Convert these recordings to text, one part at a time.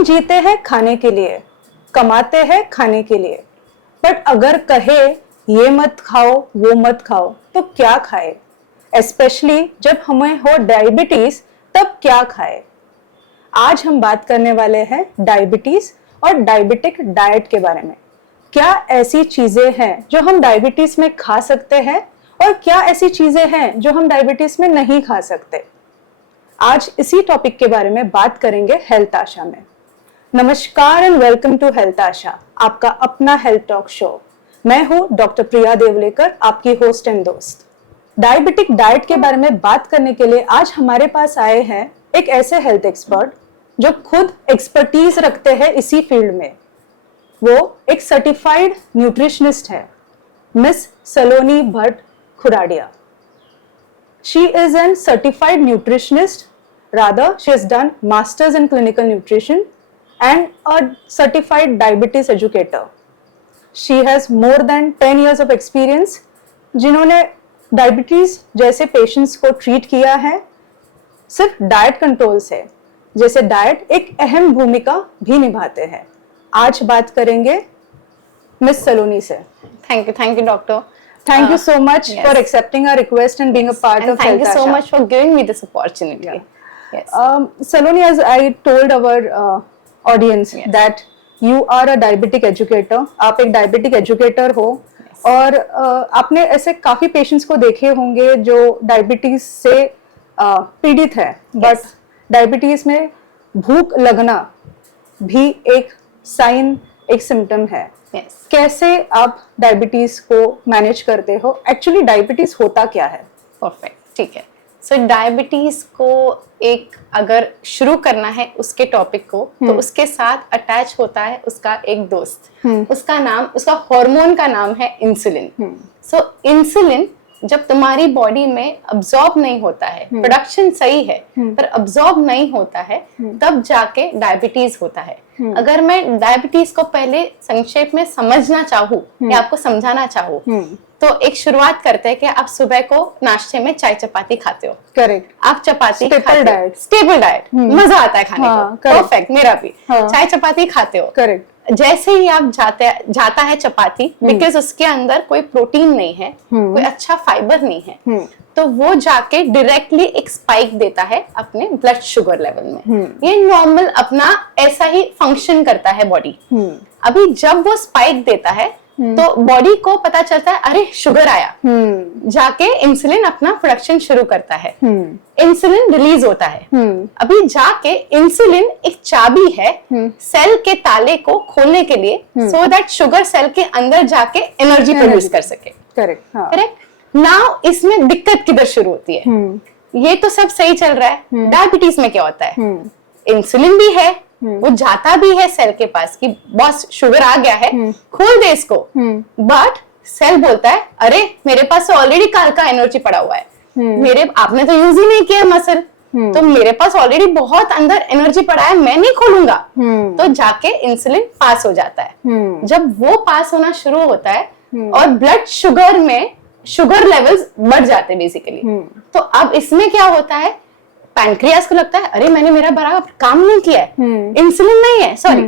हम जीते हैं खाने के लिए, कमाते हैं खाने के लिए, बट अगर कहे ये मत खाओ वो मत खाओ तो क्या खाए? स्पेशली जब हमें हो डायबिटीज, तब क्या खाए? आज हम बात करने वाले हैं डायबिटीज और डायबिटिक डाइट के बारे में। क्या ऐसी चीजें हैं जो हम डायबिटीज में खा सकते हैं और क्या ऐसी चीजें हैं जो हम डायबिटीज में नहीं खा सकते? आज इसी टॉपिक के बारे में बात करेंगे हेल्थ आशा में। नमस्कार एंड वेलकम टू हेल्थ आशा, आपका अपना हेल्थ टॉक शो। मैं हूँ डॉक्टर प्रिया देवलेकर, आपकी होस्ट एंड दोस्त। डायबिटिक डाइट के बारे में बात करने के लिए आज हमारे पास आए हैं एक ऐसे हेल्थ एक्सपर्ट जो खुद एक्सपर्टीज रखते हैं इसी फील्ड में। वो एक सर्टिफाइड न्यूट्रिशनिस्ट है, miss Saloni Bhatt Khuradia. She is a certified nutritionist. Rather, she has done masters in clinical nutrition and a certified diabetes educator. She has more than 10 years of experience, जिन्होंने डायबिटीज जैसे patients को treat किया है सिर्फ diet control से, जैसे diet एक अहम भूमिका भी निभाते हैं। आज बात करेंगे मिस सलोनी से। Thank you, doctor. Thank you so much yes. for accepting our request and being a part And of thank Health you so Asha. much for giving me this opportunity. Yeah. Yes. Saloni, as I told our audience Yes. that you are a diabetic educator. आप एक diabetic educator हो Yes. और आपने ऐसे काफी patients को देखे होंगे जो डायबिटीज से पीड़ित है, बट डायबिटीज में भूख लगना भी एक साइन, एक सिम्टम है। Yes. कैसे आप डायबिटीज को मैनेज करते हो? एक्चुअली डायबिटीज होता क्या है? Perfect. ठीक है। So डायबिटीज को एक अगर शुरू करना है उसके टॉपिक को, तो उसके साथ अटैच होता है उसका एक दोस्त। उसका हार्मोन का नाम है इंसुलिन। सो इंसुलिन जब तुम्हारी बॉडी में अब्सॉर्ब नहीं होता है, प्रोडक्शन सही है पर अब्सॉर्ब नहीं होता है, तब जाके डायबिटीज होता है। अगर मैं डायबिटीज को पहले संक्षेप में समझना चाहूँ या आपको समझाना चाहूँ, तो एक शुरुआत करते हैं कि आप सुबह को नाश्ते में चाय चपाती खाते हो। करेक्ट। आप चपाती स्टेपल डाइट। स्टेबल डाइट, मजा आता है खाने को। परफेक्ट, मेरा भी। चाय चपाती खाते हो। करेक्ट। जैसे ही आप जाता है चपाती, बिकॉज उसके अंदर कोई प्रोटीन नहीं है, कोई अच्छा फाइबर नहीं है, तो वो जाके डायरेक्टली एक स्पाइक देता है अपने ब्लड शुगर लेवल में। ये नॉर्मल अपना ऐसा ही फंक्शन करता है बॉडी। अभी जब वो स्पाइक देता है तो बॉडी को पता चलता है अरे शुगर आया, जाके इंसुलिन अपना प्रोडक्शन शुरू करता है। इंसुलिन रिलीज होता है। अभी जाके इंसुलिन एक चाबी है सेल के ताले को खोलने के लिए, सो दैट शुगर सेल के अंदर जाके एनर्जी प्रोड्यूस कर सके। करेक्ट। नाउ इसमें दिक्कत किधर शुरू होती है? ये तो सब सही चल रहा है, डायबिटीज में क्या होता है? इंसुलिन भी है, वो जाता भी है सेल के पास कि बॉस शुगर आ गया है, खोल दे इसको, बट सेल बोलता है अरे मेरे पास ऑलरेडी कल का एनर्जी पड़ा हुआ है, आपने तो यूज ही नहीं किया मसल, तो मेरे पास ऑलरेडी बहुत अंदर एनर्जी पड़ा है, मैं नहीं खोलूंगा। तो जाके इंसुलिन पास हो जाता है। जब वो पास होना शुरू होता है और ब्लड शुगर में शुगर लेवल्स बढ़ जाते हैं बेसिकली, तो अब इसमें क्या होता है? पैनक्रियास को लगता है अरे मैंने मेरा बराबर काम नहीं किया है, इंसुलिन नहीं है, सॉरी,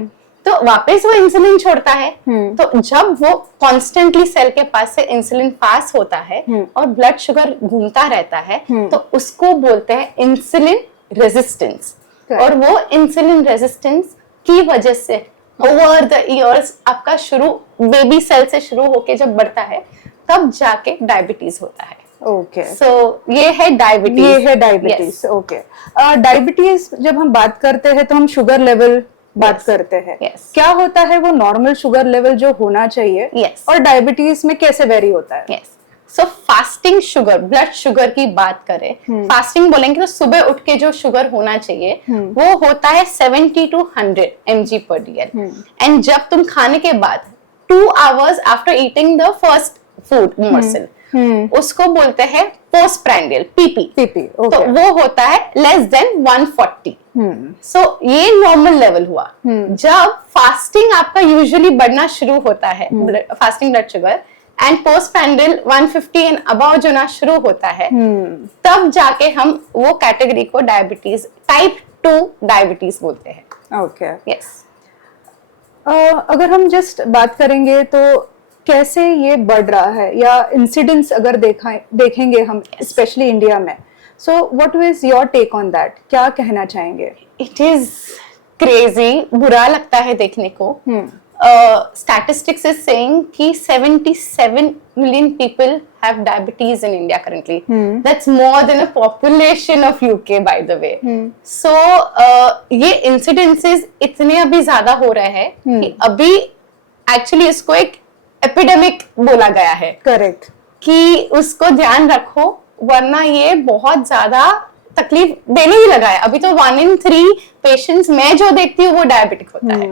तो वापस वो इंसुलिन छोड़ता है। तो जब वो कॉन्स्टेंटली सेल के पास से इंसुलिन पास होता है और ब्लड शुगर घूमता रहता है, तो उसको बोलते हैं इंसुलिन रेजिस्टेंस। और वो इंसुलिन रेजिस्टेंस की वजह से ओवर द इयर्स आपका शुरू बेबी सेल से शुरू होके जब बढ़ता है, तब जाके डायबिटीज होता है। ओके। सो ये है डायबिटीज। ओके। डायबिटीज जब हम बात करते हैं तो हम शुगर लेवल बात करते हैं। क्या होता है वो नॉर्मल शुगर लेवल जो होना चाहिए, और डायबिटीज में कैसे वेरी होता है? सो फास्टिंग शुगर, ब्लड शुगर की बात करें, फास्टिंग बोलेंगे तो सुबह उठ के जो शुगर होना चाहिए वो होता है 70 to 100 mg per dl। And जब तुम खाने के बाद 2 hours after eating the first food morsel, उसको बोलते हैं पोस्ट प्रांडियल, पीपी। तो वो होता है लेस देन 140। सो ये नॉर्मल लेवल हुआ। जब फास्टिंग आपका यूजुअली बढ़ना शुरू होता है, fasting blood sugar, and post prandial 150 and above जो ना शुरू होता है, तब जाके हम वो कैटेगरी को डायबिटीज टाइप 2 डायबिटीज बोलते हैं। ओके। यस। अगर हम जस्ट बात करेंगे तो कैसे ये बढ़ रहा है, या इंसिडेंट्स अगर देखेंगे हम स्पेशली इंडिया में, so what is your take on that, क्या कहना चाहेंगे? इट इज क्रेजी, बुरा लगता है देखने को। Statistics is saying कि 77 million people have diabetes in India currently. That's more than a population of UK, by the way. So ये incidences इतने अभी ज्यादा हो रहे हैं कि अभी एक्चुअली इसको एक एपिडेमिक बोला गया है। करेक्ट। कि उसको ध्यान रखो, वरना ये बहुत ज्यादा तकलीफ देने ही लगा है। अभी तो 1 in 3 पेशेंट्स मैं जो देखती हूँ वो डायबिटिक होता है।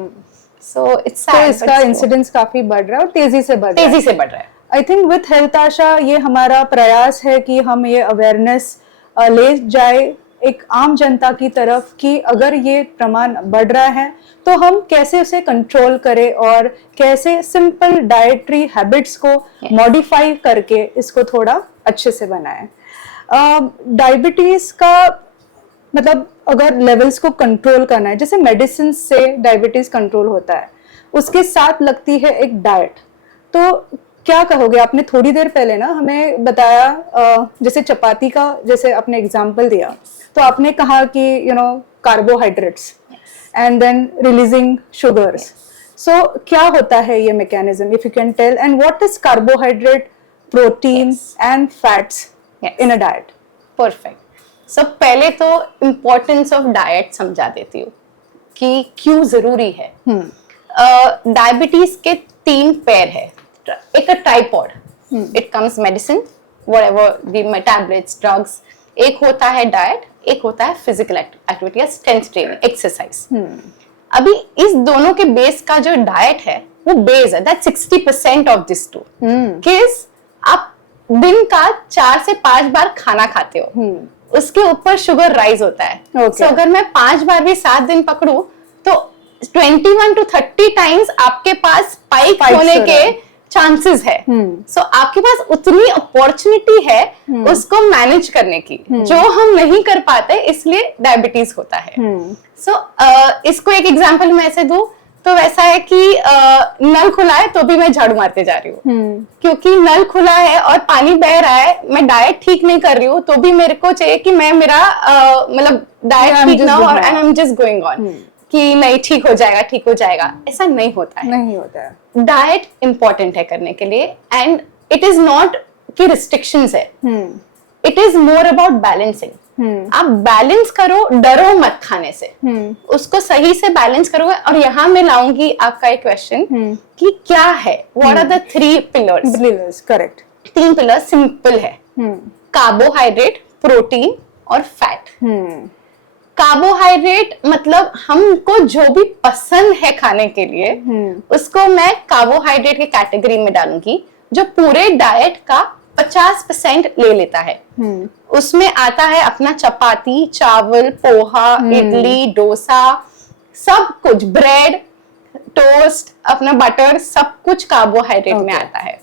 So it's sad, तो इसका इंसिडेंस काफी बढ़ रहा है और तेजी से बढ़ रहा है। आई थिंक विथ हेल्थ आशा ये हमारा प्रयास है कि हम ये अवेयरनेस ले जाए एक आम जनता की तरफ कि अगर ये प्रमाण बढ़ रहा है तो हम कैसे उसे कंट्रोल करें और कैसे सिंपल डाइटरी हैबिट्स को मॉडिफाई करके इसको थोड़ा अच्छे से बनाएं। डायबिटीज का मतलब अगर लेवल्स को कंट्रोल करना है, जैसे मेडिसिन से डायबिटीज कंट्रोल होता है, उसके साथ लगती है एक डाइट, तो क्या कहोगे? आपने थोड़ी देर पहले ना हमें बताया जैसे चपाती का जैसे आपने एग्जांपल दिया, तो आपने कहा कि carbohydrates and then releasing sugars. So क्या होता है ये mechanism, if you can tell, and what is carbohydrate, protein and fats in a diet? Perfect. So पहले तो इम्पोर्टेंस ऑफ डाइट समझा देती हूँ कि क्यों जरूरी है। डायबिटीज के 3 पैर है। एक tripod, it comes medicine, whatever the tablets, drugs. एक होता है डाइट, एक होता है फिजिकल एक्टिविटी या स्ट्रेंथ ट्रेनिंग, एक्सरसाइज। अभी इस दोनों के बेस का जो डाइट है वो बेस है, दैट 60% ऑफ दिस टू। किस आप दिन का 4 से 5 बार खाना खाते हो, उसके ऊपर शुगर राइज होता है। So, अगर मैं 5 बार भी 7 दिन पकड़ू तो 21 to 30 टाइम्स आपके पास स्पाइक होने के चांसेस है। सो आपके पास उतनी अपॉर्चुनिटी है उसको मैनेज करने की, जो हम नहीं कर पाते, इसलिए डायबिटीज होता है। सो इसको एक एग्जांपल मैं ऐसे दूं तो वैसा है कि नल खुला है तो भी मैं झाड़ू मारते जा रही हूँ, क्योंकि नल खुला है और पानी बह रहा है, मैं डाइट ठीक नहीं कर रही हूँ, तो भी मेरे को चाहिए कि मैं मेरा मतलब डाइट ठीक ना हो, and I am just going on कि नहीं ठीक हो जाएगा, ठीक हो जाएगा। ऐसा नहीं होता है, नहीं होता है। डाइट इंपॉर्टेंट है करने के लिए, एंड इट इज नॉट कि रिस्ट्रिक्शंस है, it is more about balancing. आप बैलेंस करो, डरो मत खाने से, उसको सही से बैलेंस करोगे। और यहाँ मैं लाऊंगी आपका एक क्वेश्चन कि क्या है, what are the 3 pillars? Correct. 3 pillars simple है, कार्बोहाइड्रेट, प्रोटीन और फैट। कार्बोहाइड्रेट मतलब हमको जो भी पसंद है खाने के लिए, उसको मैं कार्बोहाइड्रेट के कैटेगरी में डालूंगी, जो पूरे डाइट का 50% ले लेता है। उसमें आता है अपना चपाती, चावल, पोहा, इडली, डोसा, सब कुछ, ब्रेड, टोस्ट, अपना बटर, सब कुछ कार्बोहाइड्रेट में आता है।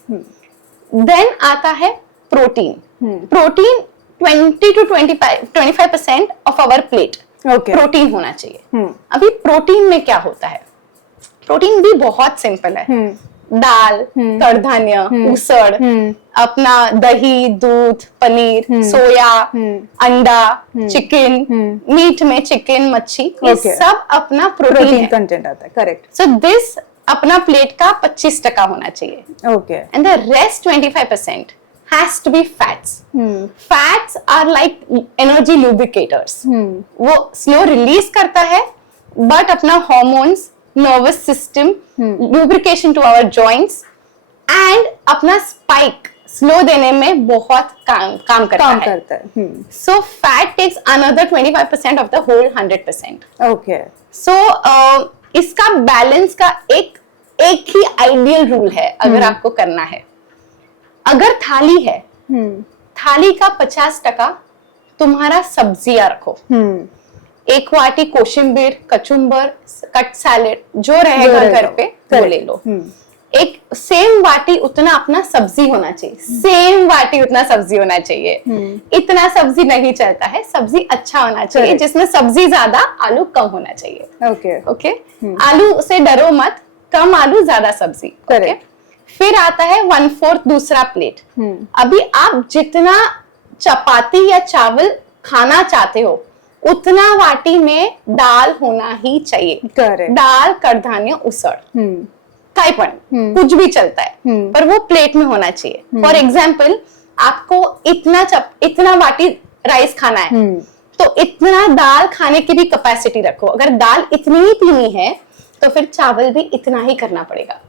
देन आता है protein. Protein 20 to 25% of our plate protein होना चाहिए। अभी प्रोटीन में क्या होता है? प्रोटीन भी बहुत सिंपल है, दाल, तड़धान्य, उसड़, अपना दही, दूध, पनीर, सोया, अंडा, चिकन, मीट में चिकन, मच्छी, ये सब अपना प्रोटीन कंटेंट आता है। करेक्ट। सो दिस अपना प्लेट का 25% होना चाहिए। Okay. And the rest 25% has to be fats. Fats are like energy lubricators. वो स्लो रिलीज करता है, बट अपना hormones, nervous system, lubrication to our joints and अपना स्पाइक स्लो देने में बहुत काम करता है। So fat takes another 25% of the whole 100%. Okay. So इसका बैलेंस का एक ही आइडियल रूल है अगर आपको करना है। अगर थाली है, थाली का 50% तुम्हारा सब्जियां रखो, 1 वाटी कोशिम्बीर, कचुम्बर, कट सैलेड, जो रहेगा घर पे वो ले लो। एक सेम वाटी उतना अपना सब्जी होना चाहिए, सेम वाटी उतना सब्जी होना चाहिए। इतना सब्जी नहीं चलता है, सब्जी अच्छा होना चाहिए, जिसमें सब्जी ज्यादा आलू कम होना चाहिए। ओके ओके, आलू से डरो मत, कम आलू ज्यादा सब्जी। ओके, फिर आता है 1/4 दूसरा प्लेट। अभी आप जितना चपाती या चावल खाना चाहते हो उतना वाटी में दाल होना ही चाहिए। दाल, कड़धान्य, उसड़, काई पण, कुछ भी चलता है, पर वो प्लेट में होना चाहिए। फॉर एग्जाम्पल, आपको इतना वाटी राइस खाना है, तो इतना दाल खाने की भी कैपेसिटी रखो। अगर दाल इतनी ही पीनी है तो फिर चावल भी इतना ही करना पड़ेगा।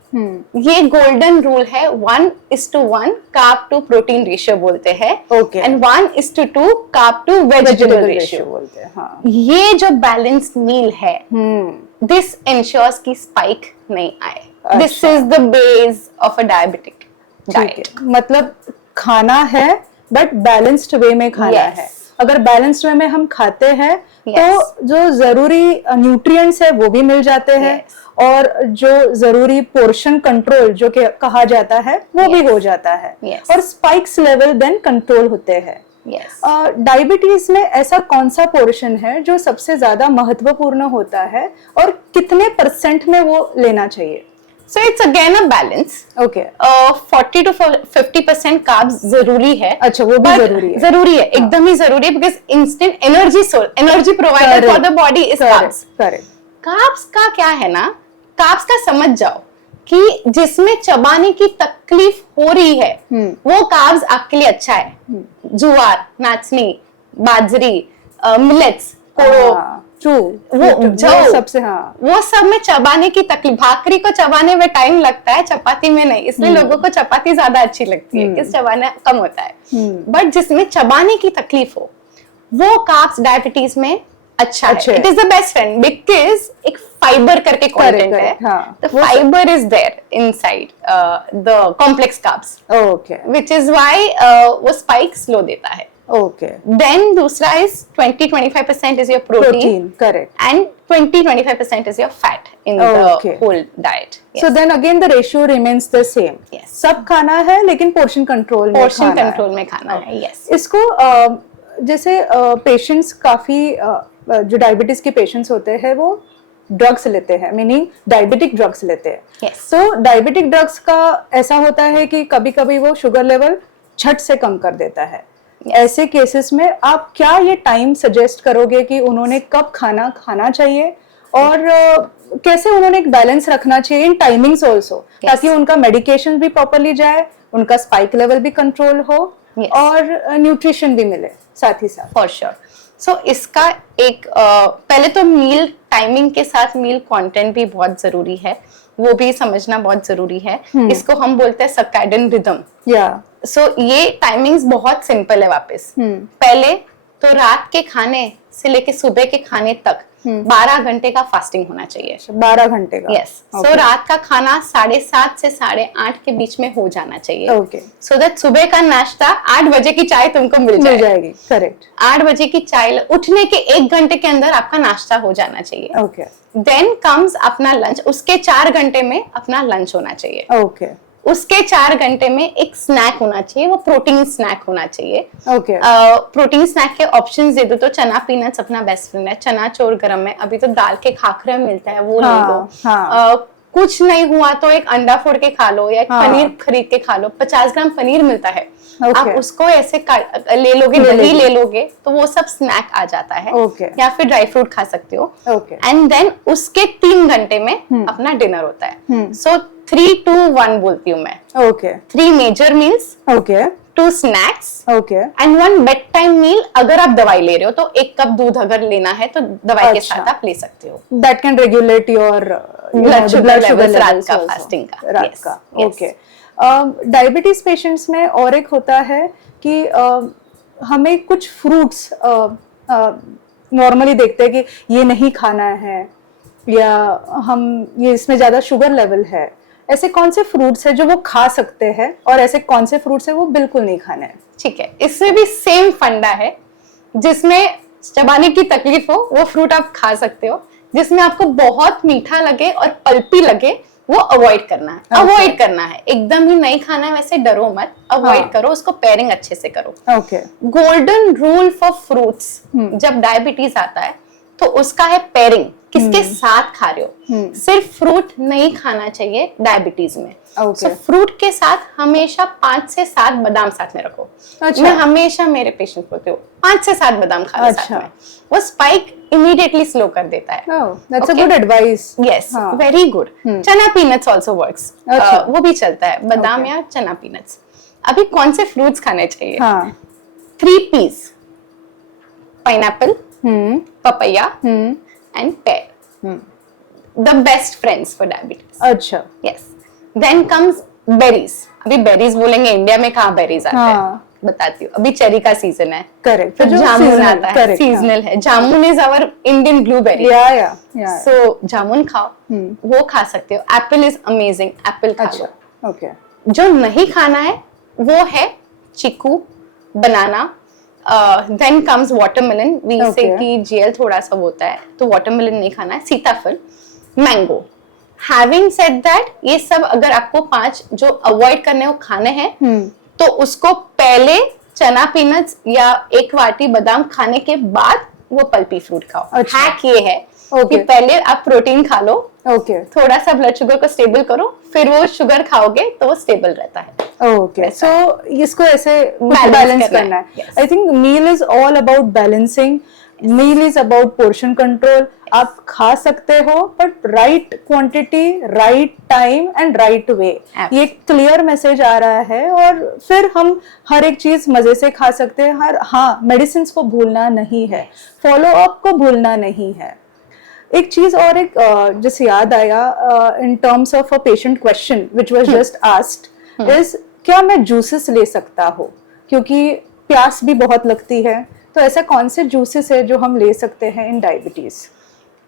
ये गोल्डन रूल है, 1:1 कार्ब टू प्रोटीन रेशियो बोलते हैं, and 1:2 carb to vegetable ratio बोलते हैं। हाँ। ये जो बैलेंस्ड मील है, दिस इंश्योर्स की स्पाइक नहीं आए। This is the base of a diabetic diet. मतलब खाना है बट बैलेंस्ड वे में खाना है। अगर बैलेंस्ड वे में हम खाते हैं तो जो जरूरी न्यूट्रिएंट्स है वो भी मिल जाते हैं, और जो जरूरी पोर्शन कंट्रोल जो कि कहा जाता है वो भी हो जाता है, और स्पाइक्स लेवल देन कंट्रोल होते हैं। डायबिटीज में ऐसा कौन सा पोर्शन है जो सबसे ज्यादा महत्वपूर्ण होता है, और कितने % में वो लेना चाहिए? So it's again a balance. Okay. 40 to 50% carbs जरूरी है। अच्छा, वो भी जरूरी है। जरूरी है, एकदम ही जरूरी है, because instant energy provider for the body is carbs. Correct. Carbs का क्या है ना, carbs का समझ जाओ कि जिसमें चबाने की तकलीफ हो रही है वो carbs आपके लिए अच्छा है। ज्वार, नाचनी, बाजरी, मिलेट्स, कोड़ो, वो सबसे, हाँ, वो सब में चबाने की तकलीफ। भाकरी को चबाने में टाइम लगता है, चपाती में नहीं, इसलिए लोगों को चपाती ज्यादा अच्छी लगती है, किस चबाना कम होता है। बट जिसमें चबाने की तकलीफ हो वो कार्ब्स डायबिटीज में अच्छा है। It is the best friend, because एक फाइबर करके कंटेंट है, the fibre is there inside the complex carbs, which is why वो स्पाइक स्लो देता है। Okay. Then दूसरा is 20-25% is your protein, correct, and 20-25% is your fat in the whole diet. Yes. So then again the ratio remains the same. Yes. सब खाना है लेकिन portion control में खाना है। Yes. इसको जैसे पेशेंट्स काफी जो डायबिटीज के पेशेंट्स होते हैं वो ड्रग्स लेते हैं, मीनिंग डायबिटिक ड्रग्स लेते हैं। Yes. तो डायबिटिक ड्रग्स का ऐसा होता है कि कभी कभी वो शुगर लेवल झट से कम कर देता है। ऐसे केसेस में आप क्या ये टाइम सजेस्ट करोगे कि उन्होंने कब खाना चाहिए, और कैसे उन्होंने एक बैलेंस रखना चाहिए इन टाइमिंग्स ऑल्सो, ताकि उनका मेडिकेशन भी प्रॉपरली जाए, उनका स्पाइक लेवल भी कंट्रोल हो, और न्यूट्रिशन भी मिले साथ ही साथ। For sure. सो इसका एक पहले तो मील टाइमिंग के साथ मील कंटेंट भी बहुत जरूरी है, वो भी समझना बहुत जरूरी है। इसको हम बोलते हैं सर्कैडियन रिदम। सो ये टाइमिंग्स बहुत सिंपल है। वापस पहले तो रात के खाने से लेके सुबह के खाने तक 12 घंटे का फास्टिंग होना चाहिए। 12 घंटे का? यस। सो रात का खाना 7:30 से 8:30 के बीच में हो जाना चाहिए। ओके। सो दैट सुबह का नाश्ता 8 बजे की चाय तुमको मिल जाएगी। करेक्ट। 8 बजे की चाय, उठने के 1 घंटे के अंदर आपका नाश्ता हो जाना चाहिए। ओके। देन कम्स अपना लंच, उसके 4 घंटे में अपना लंच होना चाहिए। ओके। उसके 4 घंटे में एक स्नैक होना चाहिए, वो प्रोटीन स्नैक होना चाहिए। ओके। प्रोटीन स्नैक के ऑप्शंस दे दो तो चना पीनट्स अपना बेस्ट फ्रेंड है। चना चोर गरम में अभी तो दाल के खाखरे मिलता है, वो ले लो। कुछ नहीं हुआ तो एक अंडा फोड़ के खा लो, या एक पनीर खरीद के खा लो। 50 ग्राम पनीर मिलता है, आप उसको ऐसे ले लोगे, दही ले लोगे तो वो सब स्नैक आ जाता है। या फिर ड्राई फ्रूट खा सकते हो। एंड देन उसके 3 घंटे में अपना डिनर होता है। सो 3-2-1 बोलती हूँ मैं। 3 major meals, 2 snacks, and 1 bedtime meal. अगर आप दवाई ले रहे हो तो 1 कप दूध अगर लेना है तो दवाई के साथ आप ले सकते हो। That can regulate your blood sugar levels रात का, फास्टिंग का। रात का। ओके। डायबिटीज पेशेंट्स में और एक होता है कि हमें कुछ फ्रूट्स नॉर्मली देखते हैं कि ये नहीं खाना है, या हम ये इसमें ज्यादा शुगर लेवल है। ऐसे कौन से फ्रूट्स है जो वो खा सकते हैं, और ऐसे कौन से फ्रूट्स है वो बिल्कुल नहीं खाने हैं? ठीक है, इसमें भी सेम फंडा है। जिसमें चबाने की तकलीफ हो वो फ्रूट आप खा सकते हो, जिसमें आपको बहुत मीठा लगे और पल्पी लगे वो अवॉइड करना है, अवॉइड करना है, एकदम ही नहीं खाना है, वैसे डरो मत, अवॉइड करो उसको, पेयरिंग अच्छे से करो। Okay. Golden rule for fruits, जब डायबिटीज आता है तो उसका है पेयरिंग, किसके साथ खा रहे हो। सिर्फ फ्रूट नहीं खाना चाहिए डायबिटीज में। Okay. फ्रूट के साथ हमेशा 5 से 7 बादाम साथ में रखो। अच्छा। मैं हमेशा मेरे पेशेंट को बोलती हूँ 5 से 7 बादाम खा लो साथ में, वो स्पाइक इमीडिएटली स्लो कर देता है। That's a good advice. Yes, very good. चना पीनट्स also works. अच्छा। वो भी चलता है, बादाम या चना पीनट्स। अभी कौन से फ्रूट्स खाने चाहिए? 3 P's, pineapple, papaya and pear. The best friends for diabetes. अच्छा। Yes. Then comes berries. अभी berries बोलेंगे, इंडिया में कहाँ berries आते हैं? बताती हूँ, अभी चेरी का सीजन है। करेक्ट। फिर जामुन आता है, सीजनल है। जामुन इज आवर इंडियन ब्लूबेरी। सो जामुन खाओ, वो खा सकते हो। एप्पल इज अमेजिंग, एप्पल खा लो। ओके। जो नहीं खाना है वो है चीकू, बनाना, देन कम्स वाटरमेलन। वी से कि जेल थोड़ा सा होता है तो वाटरमेलन नहीं खाना है, सीताफल, मैंगो। हैविंग सेड दैट, ये सब अगर आपको 5 जो अवॉइड करने वो खाने हैं, तो उसको पहले चना पीनट्स या 1 वाटी बादाम खाने के बाद वो पल्पी फ्रूट खाओ। अच्छा। हैक ये है कि पहले आप प्रोटीन खा लो, थोड़ा सा ब्लड शुगर को स्टेबल करो, फिर वो शुगर खाओगे तो वो स्टेबल रहता है। ओके। सो इसको ऐसे बैलेंस करना है। I think meal is all about balancing, meal is about portion control. आप खा सकते हो but right quantity, right time and right way, ये क्लियर मैसेज आ रहा है। और फिर हम हर एक चीज मजे से खा सकते हैं। मेडिसिन को भूलना नहीं है, फॉलो अप को भूलना नहीं है। एक चीज और, एक जैसे याद आया in terms of a patient question which was just asked is, क्या मैं जूसेस ले सकता हूँ? क्योंकि प्यास भी बहुत लगती है, तो ऐसा कौन से जूसेस है जो हम ले सकते हैं इन डायबिटीज?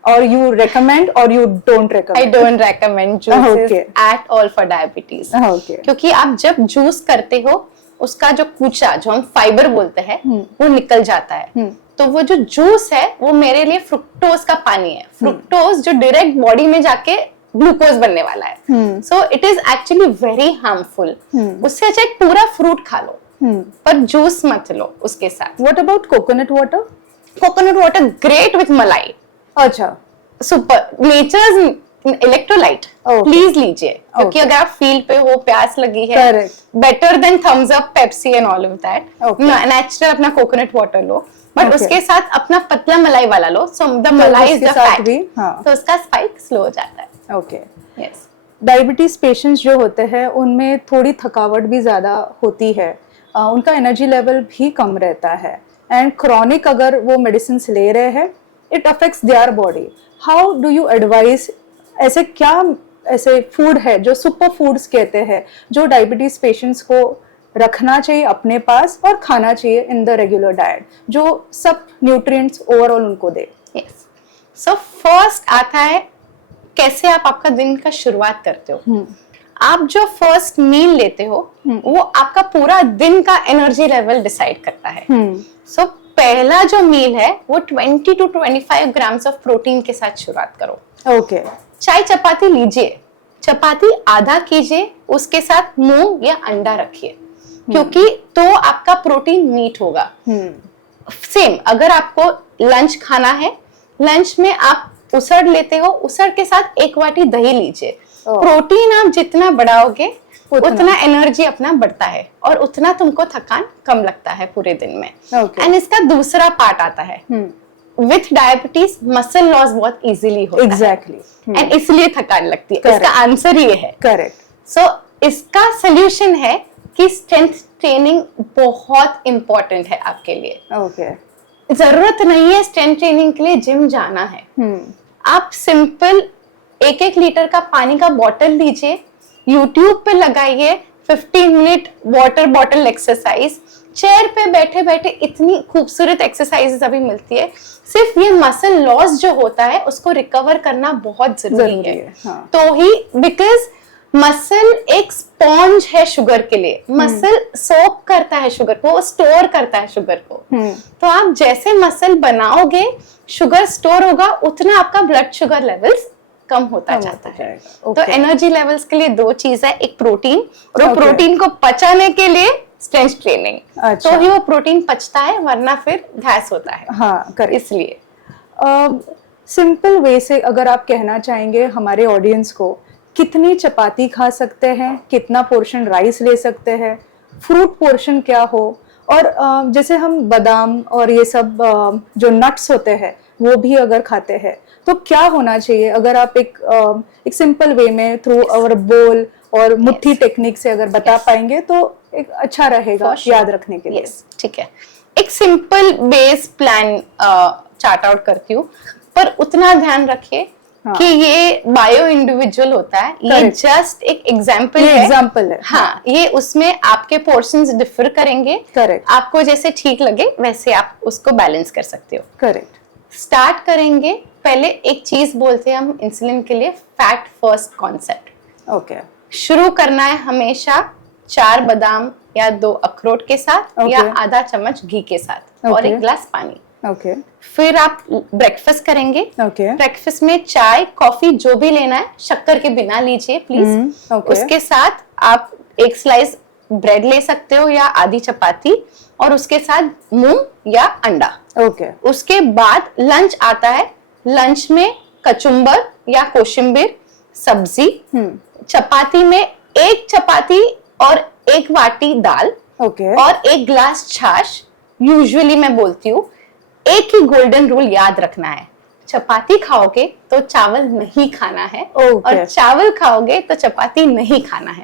और यू रेकमेंड और you don't recommend? I don't recommend juices at all for diabetes, क्योंकि आप जब जूस करते हो उसका जो कूचा, जो हम फाइबर बोलते हैं, वो निकल जाता है। तो वो जो जूस है वो मेरे लिए फ्रुक्टोज का पानी है, फ्रुक्टोज जो डायरेक्ट बॉडी में जाके ग्लूकोज बनने वाला है। So it is actually very harmful. उससे अच्छा एक पूरा फ्रूट खा लो, पर जूस मत लो उसके साथ। What about coconut water? Coconut water great with मलाई। अच्छा। सुपर, नेचर्स इलेक्ट्रोलाइट प्लीज लीजिए, क्योंकि अगर आप फील्ड पे हो, प्यास लगी है, better than Thums Up, Pepsi and all of that. Natural अपना कोकोनट वाटर लो, बट उसके साथ अपना पतला मलाई वाला लो, so the malai is the fat, तो उसका स्पाइक स्लो हो जाता है। ओके। यस। डायबिटीज पेशेंट्स जो होते हैं उनमें थोड़ी थकावट भी ज्यादा होती है, उनका एनर्जी लेवल भी कम रहता है, एंड क्रॉनिक अगर वो मेडिसिन ले रहे हैं, it affects their body. How do you advice, ऐसे क्या ऐसे फूड है जो सुपर फूड्स कहते हैं, जो डायबिटीज पेशेंट्स को रखना चाहिए अपने पास और खाना चाहिए इन द रेगुलर डाइट, जो सब न्यूट्रिएंट्स ओवरऑल उनको दे? यस। सो फर्स्ट आता है कैसे आप आपका दिन का शुरुआत करते हो। आप जो फर्स्ट मील लेते हो वो आपका पूरा दिन का एनर्जी लेवल डिसाइड करता है। सो पहला जो मील है वो 20 to 25 ग्राम्स ऑफ प्रोटीन के साथ शुरुआत करो। ओके। चाय चपाती लीजिए, चपाती आधा कीजिए, उसके साथ मूंग या अंडा रखिए, क्योंकि तो आपका प्रोटीन मीट होगा। सेम अगर आपको लंच खाना है, लंच में आप उसड़ लेते हो, उसड़ के साथ 1 वाटी दही लीजिए। प्रोटीन आप जितना बढ़ाओगे उतना एनर्जी अपना बढ़ता है और उतना तुमको थकान कम लगता है पूरे दिन में। एंड इसका दूसरा पार्ट आता है, विथ डायबिटीज मसल लॉस बहुत इजीली होता है। एग्जैक्टली। एंड इसलिए थकान लगती है। इसका आंसर ये है। करेक्ट। सो इसका सोल्यूशन है कि स्ट्रेंथ ट्रेनिंग बहुत इंपॉर्टेंट है आपके लिए। ओके। जरूरत नहीं है स्ट्रेंथ ट्रेनिंग के लिए जिम जाना है। आप सिंपल 1-1 लीटर का पानी का बॉटल लीजिए, यूट्यूब पे लगाइए 15 minute water bottle exercise. Chair पे बैठे बैठे इतनी खूबसूरत एक्सरसाइजेस अभी मिलती है। सिर्फ ये मसल लॉस जो होता है उसको रिकवर करना बहुत जरूरी है। हाँ। तो ही बिकॉज मसल एक स्पॉन्ज है शुगर के लिए, मसल सोक करता है शुगर को, स्टोर करता है शुगर को। तो आप जैसे मसल बनाओगे, शुगर स्टोर होगा, उतना आपका ब्लड शुगर लेवल्स कम होता जाता है। जाएगा। तो Okay. एनर्जी लेवल्स के लिए दो चीज है, एक प्रोटीन, और वो Okay. प्रोटीन को पचाने के लिए स्ट्रेंथ ट्रेनिंग। अच्छा। तो ही वो प्रोटीन पचता है, वरना फिर गैस होता है। हाँ, करेक्ट। इसलिए सिंपल वे से अगर आप कहना चाहेंगे हमारे ऑडियंस को, कितनी चपाती खा सकते हैं, कितना पोर्शन राइस ले सकते हैं, फ्रूट पोर्शन क्या हो, और जैसे हम बादाम और ये सब जो नट्स होते हैं वो भी अगर खाते हैं तो क्या होना चाहिए, अगर आप एक सिंपल वे में थ्रू आवर बोल और मुट्ठी टेक्निक से अगर बता पाएंगे तो एक अच्छा रहेगा याद रखने के लिए। ठीक है, एक simple base plan chart out करती हूँ, पर उतना ध्यान रखिए कि ये बायो इंडिविजुअल होता है। ये जस्ट एक एग्जाम्पल है। हाँ, ये उसमें आपके पोर्शंस डिफर करेंगे। करेक्ट। आपको जैसे ठीक लगे वैसे आप उसको बैलेंस कर सकते हो। करेक्ट। स्टार्ट करेंगे, पहले एक चीज बोलते हैं हम इंसुलिन के लिए, फैट फर्स्ट कॉन्सेप्ट। ओके। शुरू करना है हमेशा 4 बादाम या 2 अखरोट के साथ, या आधा चम्मच घी के साथ, और 1 गिलास पानी। ओके। फिर आप ब्रेकफास्ट करेंगे। ओके। ब्रेकफास्ट में चाय कॉफी जो भी लेना है शक्कर के बिना लीजिए प्लीज। उसके साथ आप 1 स्लाइस ब्रेड ले सकते हो या आधी चपाती, और उसके साथ मूंग या अंडा। ओके। उसके बाद लंच आता है। लंच में कचुम्बर या कोशिम्बीर सब्जी, चपाती में 1 चपाती और 1 वाटी दाल, और 1 गिलास छाछ। यूजुअली मैं बोलती हूँ एक ही गोल्डन रूल याद रखना है, चपाती खाओगे तो चावल नहीं खाना है, और चावल खाओगे तो चपाती नहीं खाना है।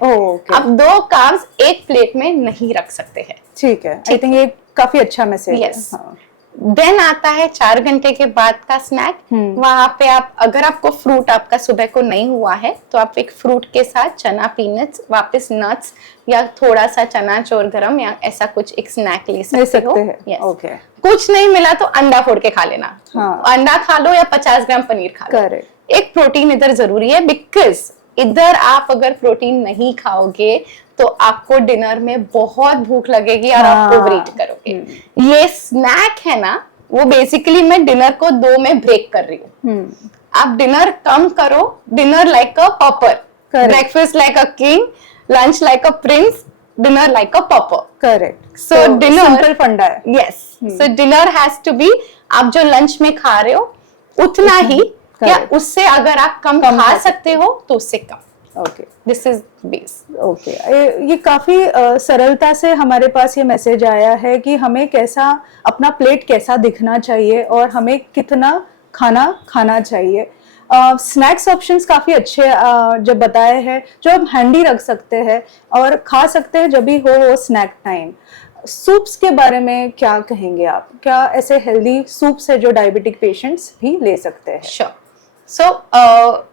अब 2 कार्ब्स एक प्लेट में नहीं रख सकते हैं। ठीक है, आई थिंक ये काफी अच्छा मैसेज है। देन आता है 4 घंटे के बाद का स्नैक। वहां पे आप, अगर आपको फ्रूट आपका सुबह को नहीं हुआ है तो आप एक फ्रूट के साथ चना पीनट्स, वापस नट्स, या थोड़ा सा चना चोर गरम, या ऐसा कुछ एक स्नैक ले सकते हो। ओके। कुछ नहीं मिला तो अंडा फोड़ के खा लेना। अंडा खा लो या 50 ग्राम पनीर खा लो। एक प्रोटीन इधर जरूरी है, बिकॉज इधर आप अगर प्रोटीन नहीं खाओगे तो आपको डिनर में बहुत भूख लगेगी और आप ओवरईट करोगे। ये स्नैक है ना, वो बेसिकली मैं डिनर को 2 में ब्रेक कर रही हूँ। आप डिनर कम करो, dinner like a pauper, breakfast like a king, lunch like a prince, dinner like a pauper. Correct. So dinner simple फंडा है। Yes, so dinner has to be, आप जो लंच में खा रहे हो उतना ही, या उससे अगर आप कम खा सकते हो तो उससे कम। Okay, this is base. Okay, ये काफी सरलता से हमारे पास ये मैसेज आया है कि हमें कैसा, अपना प्लेट कैसा दिखना चाहिए और हमें कितना खाना खाना चाहिए। स्नैक्स ऑप्शंस काफी अच्छे जब बताए हैं, जो हम हैंडी रख सकते हैं और खा सकते हैं जब भी हो स्नैक टाइम। सूप्स के बारे में क्या कहेंगे आप? क्या ऐसे हेल्दी सूप्स है जो डायबिटिक पेशेंट्स भी ले सकते हैं? श्योर। सो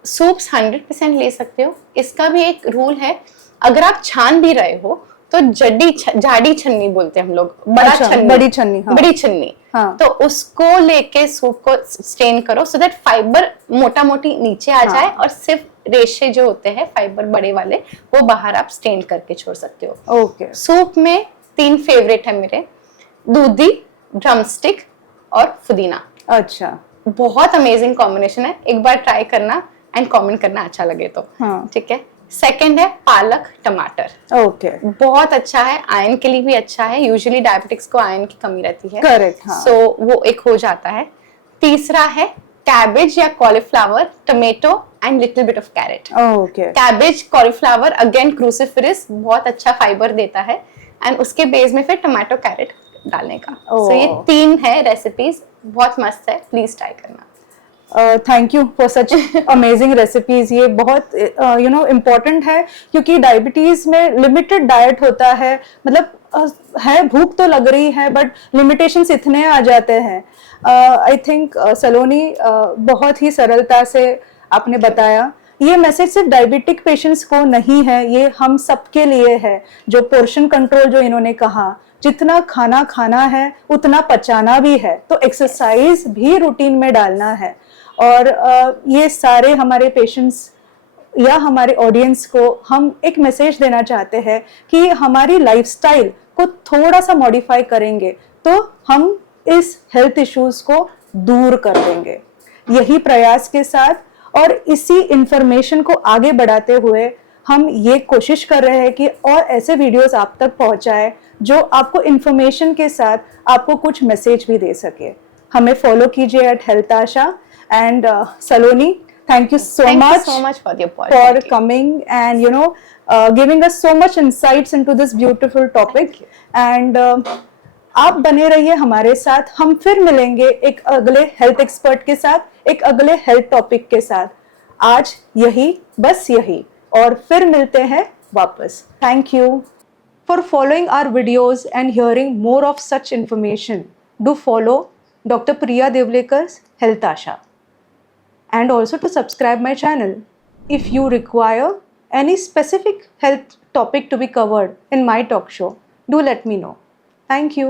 सूप्स 100% ले सकते हो। इसका भी एक रूल है, अगर आप छान भी रहे हो तो जाड़ी छन्नी बोलते हैं हम लोग, बड़ी छन्नी, तो उसको लेके सूप को स्ट्रेन करो सो दैट फाइबर मोटा मोटी नीचे आ जाए, और सिर्फ रेशे जो होते हैं फाइबर बड़े वाले वो बाहर आप स्ट्रेन करके छोड़ सकते हो। ओके। सूप में 3 फेवरेट है मेरे, दूधी, ड्रमस्टिक और पुदीना। अच्छा, बहुत अमेजिंग कॉम्बिनेशन है, एक बार ट्राई करना एंड कमेंट करना अच्छा लगे तो। ठीक है। सेकंड है पालक टमाटर। ओके। बहुत अच्छा है, आयरन के लिए भी अच्छा है। यूजुअली डायबिटिक्स को आयरन की कमी रहती है। करेक्ट। सो वो एक हो जाता है। तीसरा है कैबेज या cauliflower, tomato and little bit of carrot. Okay. Cabbage, cauliflower again cruciferous, बहुत अच्छा फाइबर देता है, एंड उसके बेस में फिर टमाटो कैरेट डालने का। सो ये 3 है रेसिपीज, बहुत मस्त है, प्लीज ट्राई करना। Thank you for such amazing recipes. ये बहुत इम्पोर्टेंट है, क्योंकि डायबिटीज में लिमिटेड डाइट होता है, मतलब है भूख तो लग रही है बट लिमिटेशंस इतने आ जाते हैं। आई थिंक सलोनी बहुत ही सरलता से आपने बताया। ये मैसेज सिर्फ डायबिटिक पेशेंट्स को नहीं है, ये हम सबके लिए है। जो पोर्शन कंट्रोल जो इन्होंने कहा, जितना खाना खाना है उतना पचाना भी है, तो एक्सरसाइज भी रूटीन में डालना है। और ये सारे हमारे पेशेंट्स या हमारे ऑडियंस को हम एक मैसेज देना चाहते हैं कि हमारी लाइफस्टाइल को थोड़ा सा मॉडिफाई करेंगे तो हम इस हेल्थ इश्यूज को दूर कर देंगे। यही प्रयास के साथ और इसी इंफॉर्मेशन को आगे बढ़ाते हुए हम ये कोशिश कर रहे हैं कि और ऐसे वीडियोस आप तक पहुंचाए जो आपको इंफॉर्मेशन के साथ आपको कुछ मैसेज भी दे सके। हमें फॉलो कीजिए at Health Asha and Saloni, thank you so Thank much you so much for the for opportunity. coming and giving us so much insights into this beautiful topic. And आप बने रहिए हमारे साथ, हम फिर मिलेंगे एक अगले हेल्थ एक्सपर्ट के साथ, एक अगले हेल्थ टॉपिक के साथ। आज यही, बस यही, और फिर मिलते हैं वापस। Thank you for following our videos and hearing more of such information. Do follow Dr. Priya Devlekar's Health Asha and also to subscribe my channel. If you require any specific health topic to be covered in my talk show, do let me know. Thank you.